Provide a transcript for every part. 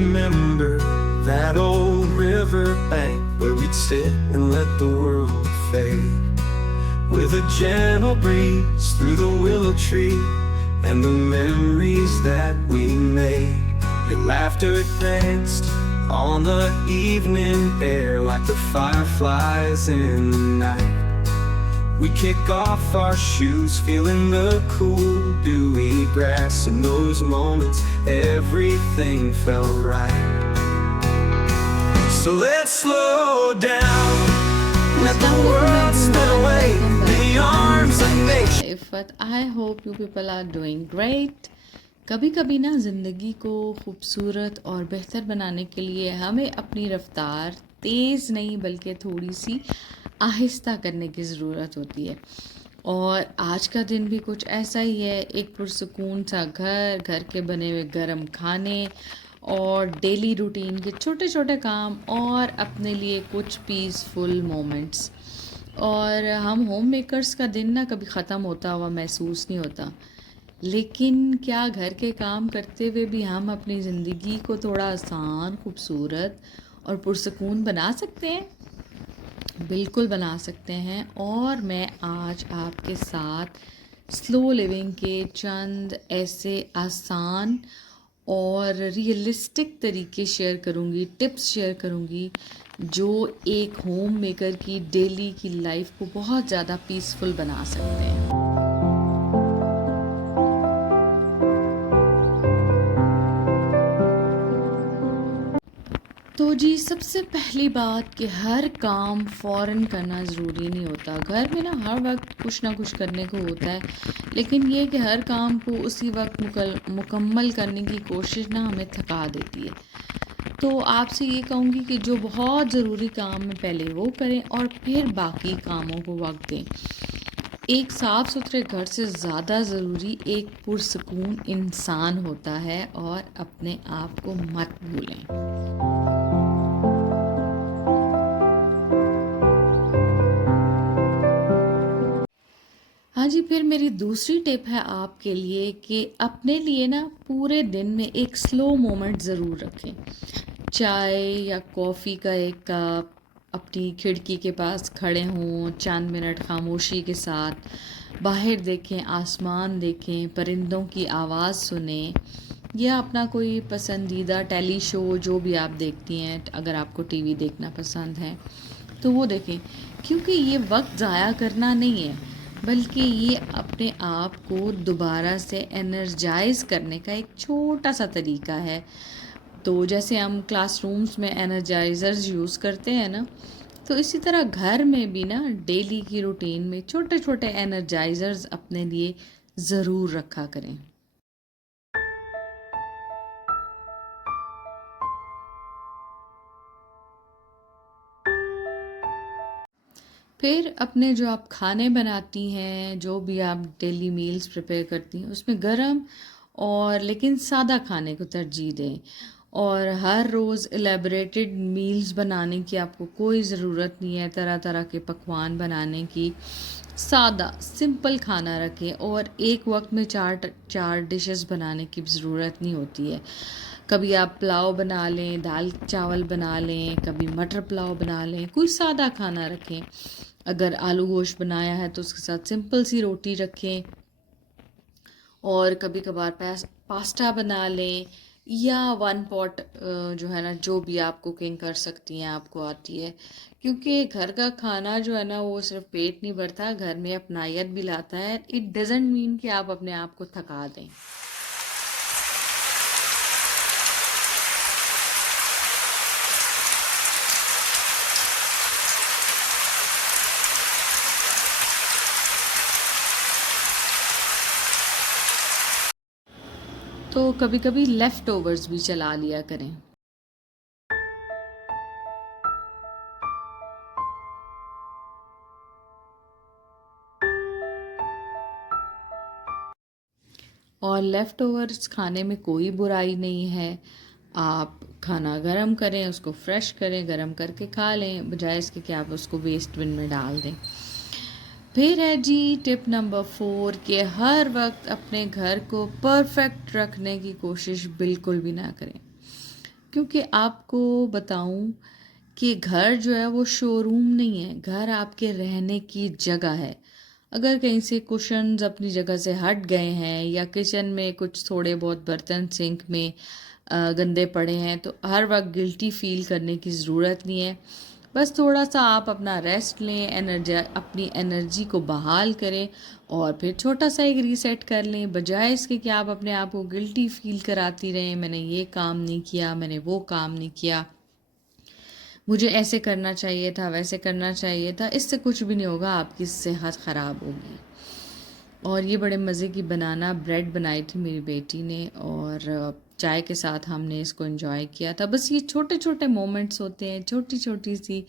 remember that old river bank where we'd sit and let the world fade, with a gentle breeze through the willow tree, and the memories that we made. Your laughter danced on the evening air like the fireflies in the night. We kick off our shoes, feeling the cool, dewy grass. In those moments, everything felt right. So let's slow down, let the world slip away, the arms of nature. I hope you people are doing great. कभी कभी ना ज़िंदगी को खूबसूरत और बेहतर बनाने के लिए हमें अपनी रफ्तार तेज़ नहीं बल्कि थोड़ी सी आहिस्ता करने की ज़रूरत होती है। और आज का दिन भी कुछ ऐसा ही है, एक पुरसुकून सा घर के बने हुए गरम खाने और डेली रूटीन के छोटे छोटे काम और अपने लिए कुछ पीसफुल मोमेंट्स। और हम होम मेकर्स का दिन ना कभी ख़त्म होता हुआ महसूस नहीं होता, लेकिन क्या घर के काम करते हुए भी हम अपनी ज़िंदगी को थोड़ा आसान, खूबसूरत और पुरसुकून बना सकते हैं? बिल्कुल बना सकते हैं। और मैं आज आपके साथ स्लो लिविंग के चंद ऐसे आसान और रियलिस्टिक तरीके शेयर करूँगी, टिप्स शेयर करूँगी, जो एक होम मेकर की डेली की लाइफ को बहुत ज़्यादा पीसफुल बना सकते हैं। तो जी, सबसे पहली बात कि हर काम फ़ौरन करना ज़रूरी नहीं होता। घर में ना हर वक्त कुछ ना कुछ करने को होता है, लेकिन ये कि हर काम को उसी वक्त मुकम्मल करने की कोशिश ना हमें थका देती है। तो आपसे ये कहूँगी कि जो बहुत ज़रूरी काम है पहले वो करें और फिर बाकी कामों को वक्त दें। एक साफ़ सुथरे घर से ज़्यादा ज़रूरी एक पुरसुकून इंसान होता है, और अपने आप को मत भूलें। हाँ जी, फिर मेरी दूसरी टिप है आपके लिए कि अपने लिए ना पूरे दिन में एक स्लो मोमेंट ज़रूर रखें। चाय या कॉफ़ी का एक कप अपनी खिड़की के पास खड़े हों, चंद मिनट खामोशी के साथ बाहर देखें, आसमान देखें, परिंदों की आवाज़ सुनें, या अपना कोई पसंदीदा टेली शो जो भी आप देखती हैं, अगर आपको टीवी देखना पसंद है तो वो देखें। क्योंकि ये वक्त ज़ाया करना नहीं है, बल्कि ये अपने आप को दोबारा से एनर्जाइज करने का एक छोटा सा तरीका है। तो जैसे हम क्लासरूम्स में एनर्जाइज़र्स यूज़ करते हैं ना, तो इसी तरह घर में भी ना डेली की रूटीन में छोटे छोटे एनर्जाइज़र्स अपने लिए ज़रूर रखा करें। फिर अपने जो आप खाने बनाती हैं, जो भी आप डेली मील्स प्रिपेयर करती हैं, उसमें गरम और लेकिन सादा खाने को तरजीह दें। और हर रोज़ एलेबरेटेड मील्स बनाने की आपको कोई ज़रूरत नहीं है, तरह तरह के पकवान बनाने की। सादा सिंपल खाना रखें, और एक वक्त में चार डिशेस बनाने की ज़रूरत नहीं होती है। कभी आप पुलाव बना लें, दाल चावल बना लें, कभी मटर पुलाव बना लें, कोई सादा खाना रखें। अगर आलू गोश्त बनाया है तो उसके साथ सिंपल सी रोटी रखें, और कभी कभार पास्ता बना लें, या वन पॉट जो है ना, जो भी आप कुकिंग कर सकती हैं, आपको आती है। क्योंकि घर का खाना जो है ना, वो सिर्फ पेट नहीं भरता, घर में अपनायत भी लाता है। इट डजेंट मीन कि आप अपने आप को थका दें। तो कभी कभी लेफ़्ट ओवर्स भी चला लिया करें। और लेफ़्ट ओवर्स खाने में कोई बुराई नहीं है। आप खाना गरम करें, उसको फ्रेश करें, गरम करके खा लें, बजाय इसके कि आप उसको वेस्ट बिन में डाल दें। फिर है जी टिप नंबर 4 कि हर वक्त अपने घर को परफेक्ट रखने की कोशिश बिल्कुल भी ना करें। क्योंकि आपको बताऊं कि घर जो है वो शोरूम नहीं है, घर आपके रहने की जगह है। अगर कहीं से कुशन्स अपनी जगह से हट गए हैं या किचन में कुछ थोड़े बहुत बर्तन सिंक में गंदे पड़े हैं, तो हर वक्त गिल्टी फील करने की ज़रूरत नहीं है। बस थोड़ा सा आप अपना रेस्ट लें, अपनी एनर्जी को बहाल करें और फिर छोटा सा एक रीसेट कर लें, बजाय इसके कि आप अपने आप को गिल्टी फील कराती रहें, मैंने ये काम नहीं किया, मैंने वो काम नहीं किया, मुझे ऐसे करना चाहिए था, वैसे करना चाहिए था। इससे कुछ भी नहीं होगा, आपकी सेहत ख़राब होगी। और ये बड़े मज़े की बनाना ब्रेड बनाई थी मेरी बेटी ने, और चाय के साथ हमने इसको एंजॉय किया था। बस ये छोटे छोटे मोमेंट्स होते हैं, छोटी छोटी सी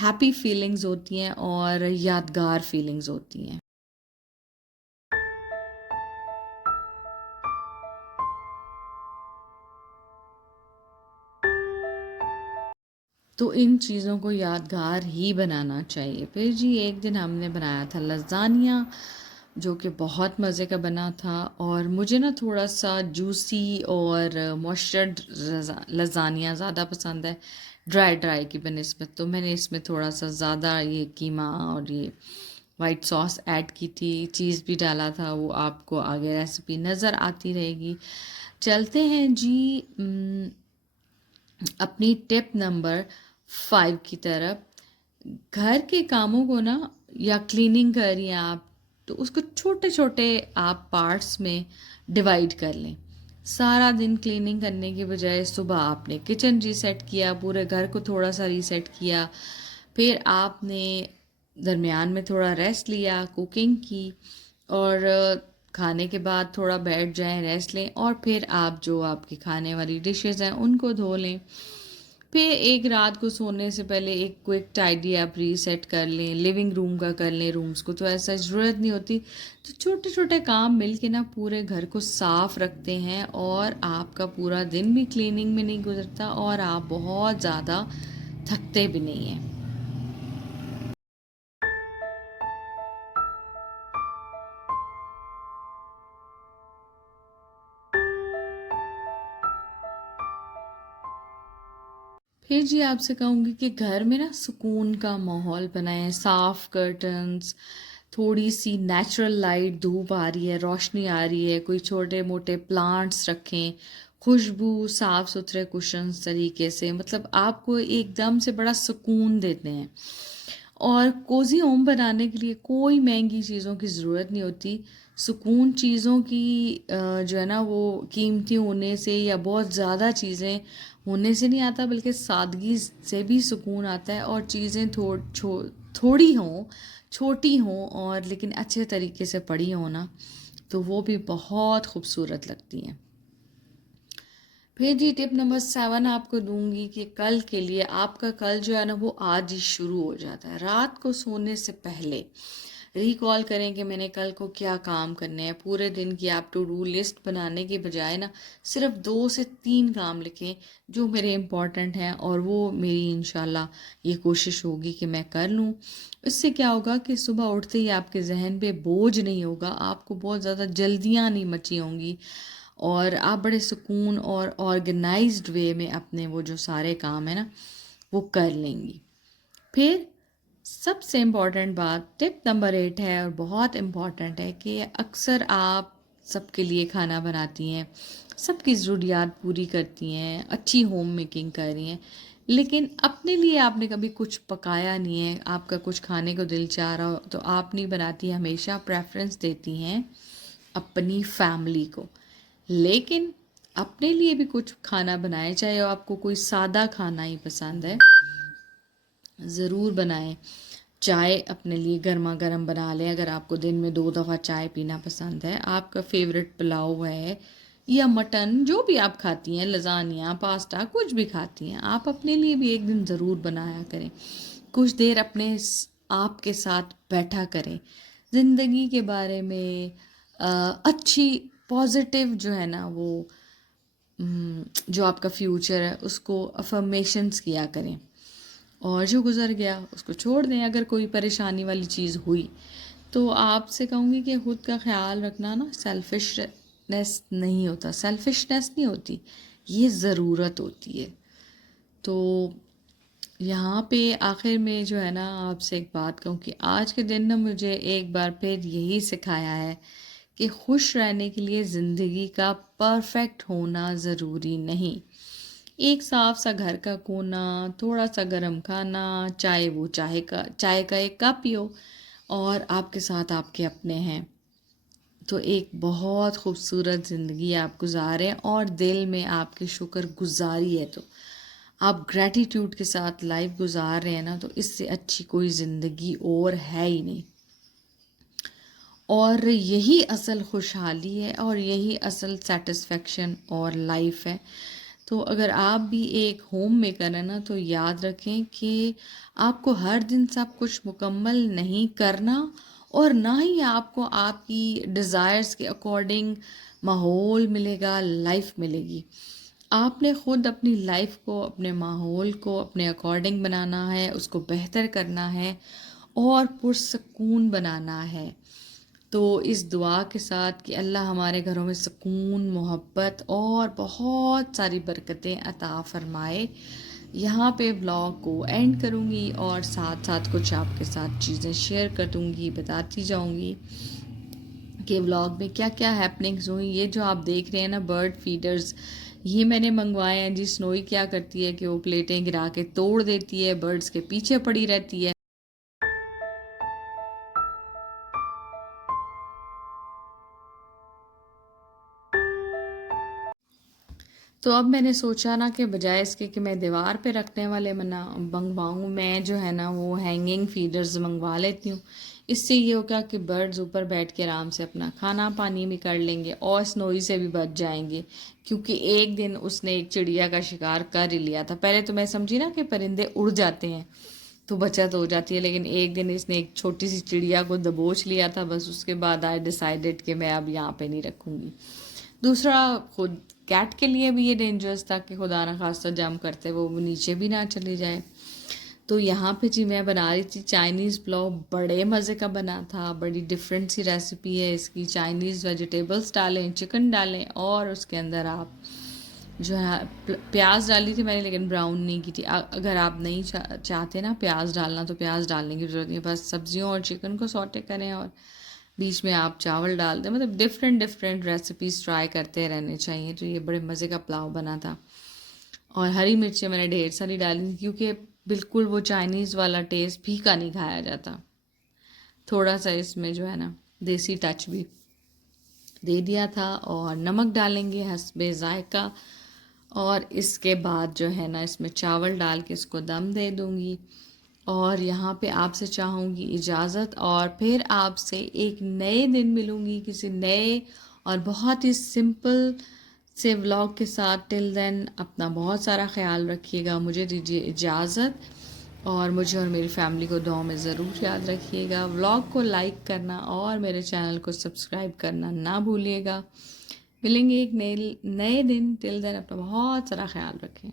हैप्पी फीलिंग्स होती हैं और यादगार फीलिंग्स होती हैं। तो इन चीज़ों को यादगार ही बनाना चाहिए। फिर जी एक दिन हमने बनाया था लज़ानिया, जो कि बहुत मज़े का बना था। और मुझे ना थोड़ा सा जूसी और मॉइस्चर्ड लज़ानिया ज़्यादा पसंद है ड्राई ड्राई की बनिस्बत। तो मैंने इसमें थोड़ा सा ज़्यादा ये कीमा और ये वाइट सॉस ऐड की थी, चीज़ भी डाला था, वो आपको आगे रेसिपी नज़र आती रहेगी। चलते हैं जी अपनी टिप नंबर 5 की तरफ। घर के कामों को ना, या क्लीनिंग कर रही हैं आप, तो उसको छोटे छोटे आप पार्ट्स में डिवाइड कर लें। सारा दिन क्लीनिंग करने के बजाय सुबह आपने किचन रीसेट किया, पूरे घर को थोड़ा सा रीसेट किया, फिर आपने दरमियान में थोड़ा रेस्ट लिया, कुकिंग की, और खाने के बाद थोड़ा बैठ जाएं, रेस्ट लें, और फिर आप जो आपकी खाने वाली डिशेस हैं उनको धो लें। फिर एक रात को सोने से पहले एक क्विक टाइडी आप रीसेट कर लें, लिविंग रूम का कर लें, रूम्स को तो ऐसा ज़रूरत नहीं होती। तो छोटे छोटे काम मिल के ना पूरे घर को साफ़ रखते हैं, और आपका पूरा दिन भी क्लीनिंग में नहीं गुजरता और आप बहुत ज़्यादा थकते भी नहीं हैं। फिर जी आपसे कहूँगी कि घर में ना सुकून का माहौल बनाएं, साफ कर्टन्स, थोड़ी सी नेचुरल लाइट, धूप आ रही है, रोशनी आ रही है, कोई छोटे मोटे प्लांट्स रखें, खुशबू, साफ सुथरे कुशन्स तरीके से, मतलब आपको एकदम से बड़ा सुकून देते हैं। और कोज़ी होम बनाने के लिए कोई महंगी चीज़ों की ज़रूरत नहीं होती। सुकून चीज़ों की जो है ना वो कीमती होने से या बहुत ज़्यादा चीज़ें होने से नहीं आता, बल्कि सादगी से भी सुकून आता है। और चीज़ें थोड़ी हों, छोटी हों, और लेकिन अच्छे तरीके से पड़ी हों ना, तो वो भी बहुत खूबसूरत लगती हैं। फिर जी टिप नंबर 7 आपको दूंगी कि कल के लिए, आपका कल जो है ना वो आज ही शुरू हो जाता है। रात को सोने से पहले रिकॉल करें कि मैंने कल को क्या काम करने हैं। पूरे दिन की आप टू डू लिस्ट बनाने के बजाय ना सिर्फ 2 से 3 काम लिखें जो मेरे इम्पोर्टेंट हैं, और वो मेरी इंशाल्लाह ये कोशिश होगी कि मैं कर लूँ। इससे क्या होगा कि सुबह उठते ही आपके जहन पे बोझ नहीं होगा, आपको बहुत ज़्यादा जल्दियाँ नहीं मची होंगी, और आप बड़े सुकून और ऑर्गेनाइज्ड वे में अपने वो जो सारे काम है ना वो कर लेंगी। फिर सबसे इम्पॉर्टेंट बात टिप नंबर 8 है, और बहुत इम्पॉर्टेंट है, कि अक्सर आप सबके लिए खाना बनाती हैं, सबकी ज़रूरियात पूरी करती हैं, अच्छी होम मेकिंग कर रही हैं, लेकिन अपने लिए आपने कभी कुछ पकाया नहीं है। आपका कुछ खाने को दिल चाह रहा हो तो आप नहीं बनाती, हमेशा प्रेफरेंस देती हैं अपनी फैमिली को। लेकिन अपने लिए भी कुछ खाना बनाए, चाहे आपको कोई सादा खाना ही पसंद है, ज़रूर बनाएं। चाय अपने लिए गर्मा गर्म बना लें, अगर आपको दिन में 2 दफ़ा चाय पीना पसंद है। आपका फेवरेट पुलाव है या मटन, जो भी आप खाती हैं, लज़ानिया, पास्ता, कुछ भी खाती हैं, आप अपने लिए भी एक दिन ज़रूर बनाया करें। कुछ देर अपने आप के साथ बैठा करें, ज़िंदगी के बारे में अच्छी पॉजिटिव जो है ना वो जो आपका फ्यूचर है उसको अफर्मेशंस किया करें, और जो गुज़र गया उसको छोड़ दें। अगर कोई परेशानी वाली चीज़ हुई तो आपसे कहूँगी कि ख़ुद का ख्याल रखना ना सेल्फिशनेस नहीं होता, सेल्फिशनेस नहीं होती, ये ज़रूरत होती है। तो यहाँ पे आखिर में जो है ना आपसे एक बात कहूँ कि आज के दिन ना मुझे एक बार फिर यही सिखाया है कि खुश रहने के लिए ज़िंदगी का परफेक्ट होना ज़रूरी नहीं। एक साफ सा घर का कोना, थोड़ा सा गर्म खाना, चाहे वो चाय का एक कप पियो और आपके साथ आपके अपने हैं, तो एक बहुत खूबसूरत ज़िंदगी आप गुजारें और दिल में आपकी शुक्रगुजारी है, तो आप ग्रैटिट्यूड के साथ लाइफ गुजार रहे हैं ना, तो इससे अच्छी कोई ज़िंदगी और है ही नहीं। और यही असल खुशहाली है और यही असल सेटिस्फेक्शन और लाइफ है। तो अगर आप भी एक होम मेकर है ना, तो याद रखें कि आपको हर दिन सब कुछ मुकम्मल नहीं करना और ना ही आपको आपकी डिज़ायर्स के अकॉर्डिंग माहौल मिलेगा, लाइफ मिलेगी। आपने ख़ुद अपनी लाइफ को, अपने माहौल को अपने अकॉर्डिंग बनाना है, उसको बेहतर करना है और पुरसकून बनाना है। तो इस दुआ के साथ कि अल्लाह हमारे घरों में सुकून, मोहब्बत और बहुत सारी बरकतें अता फ़रमाए, यहाँ पे व्लॉग को एंड करूँगी और साथ साथ कुछ आपके साथ चीज़ें शेयर कर दूँगी, बताती जाऊँगी कि व्लॉग में क्या क्या हैपनिंग्स हुई। ये जो आप देख रहे हैं ना बर्ड फीडर्स, ये मैंने मंगवाए हैं जी। स्नोई क्या करती है कि वो प्लेटें गिरा के तोड़ देती है, बर्ड्स के पीछे पड़ी रहती है। तो अब मैंने सोचा ना कि बजाय इसके कि मैं दीवार पे रखने वाले मंगवाऊँ, मैं जो है ना वो हैंगिंग फीडर्स मंगवा लेती हूँ। इससे ये होगा कि बर्ड्स ऊपर बैठ के आराम से अपना खाना पानी भी कर लेंगे और स्नोई से भी बच जाएंगे, क्योंकि एक दिन उसने एक चिड़िया का शिकार कर ही लिया था। पहले तो मैं समझी ना कि परिंदे उड़ जाते हैं तो बचत हो जाती है, लेकिन एक दिन इसने एक छोटी सी चिड़िया को दबोच लिया था। बस उसके बाद आई डिसाइडेड कि मैं अब यहाँ पे नहीं रखूँगी। दूसरा, खुद कैट के लिए भी ये डेंजरस था कि खुदा ना खास्ता जंप करते वो नीचे भी ना चले जाए। तो यहाँ पे जी मैं बना रही थी चाइनीज़ पुलाव, बड़े मज़े का बना था। बड़ी डिफरेंट सी रेसिपी है इसकी। चाइनीज़ वेजिटेबल्स डालें, चिकन डालें और उसके अंदर आप जो है प्याज डाली थी मैंने, लेकिन ब्राउन नहीं की थी। अगर आप नहीं चाहते ना प्याज डालना तो प्याज डालने की ज़रूरत नहीं, बस सब्जियों और चिकन को सौटे करें और बीच में आप चावल डाल दें। मतलब डिफरेंट रेसिपीज़ ट्राई करते रहने चाहिए। तो ये बड़े मज़े का पुलाव बना था और हरी मिर्चें मैंने ढेर सारी डाली थी, क्योंकि बिल्कुल वो चाइनीज़ वाला टेस्ट फीका नहीं खाया जाता। थोड़ा सा इसमें जो है ना देसी टच भी दे दिया था। और नमक डालेंगे हस्बे ज़ायका और इसके बाद जो है ना इसमें चावल डाल के इसको दम दे दूँगी। और यहाँ पे आपसे चाहूँगी इजाज़त और फिर आपसे एक नए दिन मिलूँगी किसी नए और बहुत ही सिंपल से व्लॉग के साथ। टिल देन अपना बहुत सारा ख्याल रखिएगा, मुझे दीजिए इजाज़त और मुझे और मेरी फैमिली को दुआ में ज़रूर याद रखिएगा। व्लॉग को लाइक करना और मेरे चैनल को सब्सक्राइब करना ना भूलिएगा। मिलेंगे एक नए दिन। टिल देन अपना बहुत सारा ख्याल रखें।